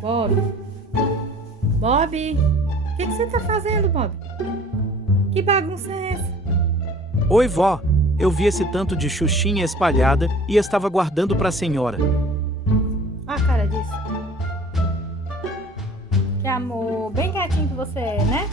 Bob. Bob. O que você tá fazendo, Bob? Que bagunça é essa? Oi, vó. Eu vi esse tanto de xuxinha espalhada e estava guardando para a senhora. Olha a cara disso. Que amor. Bem quietinho que você é, né?